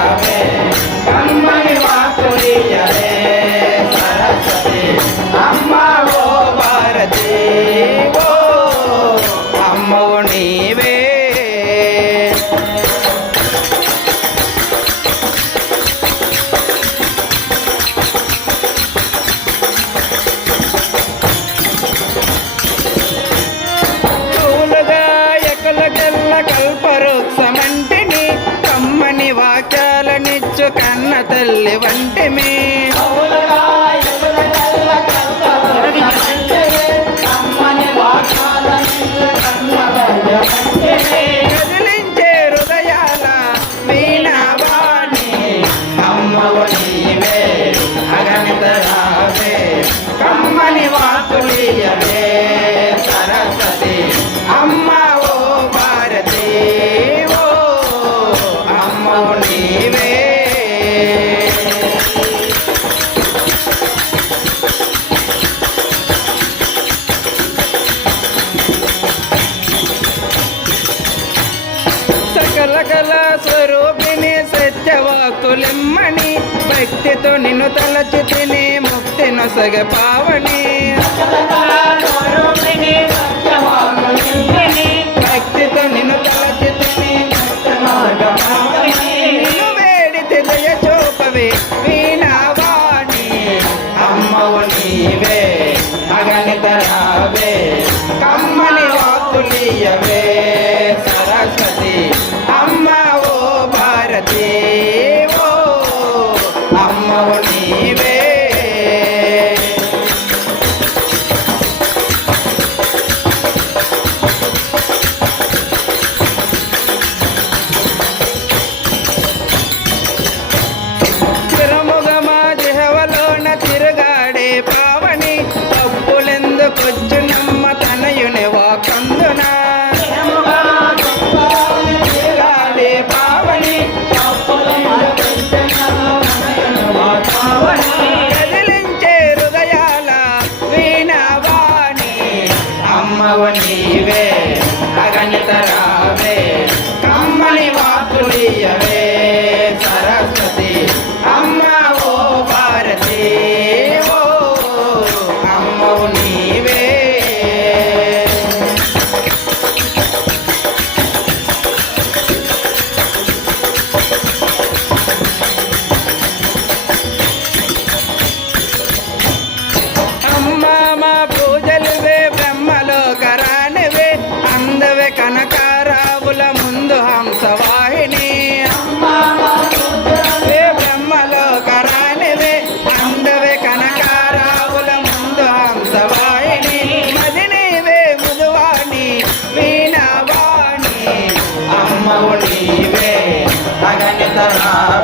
Amen. Amen. తల్లి వంటిమే కదిలించే హృదయాల వీణావాణి అమ్మవు నీవే అగణిత కమ్మని వాతులియవే సరస్వతి. అమ్మ ఓ భారతి ఓ. అమ్మ సకల స్వరూపిణి సత్యవాకులిమ్మని భక్తితో నిన్ను తలచి తిని ముక్తి నొసగ పావని. భక్తితో నిన్ను తలచి తిని నిన్ను వేడితే దయ చూపవే వీణావాణి. అమ్మవు నీవే అగణిత రావే. కమ్మని వాకులియవే సరస్వతి నీవే ಶರಣಾ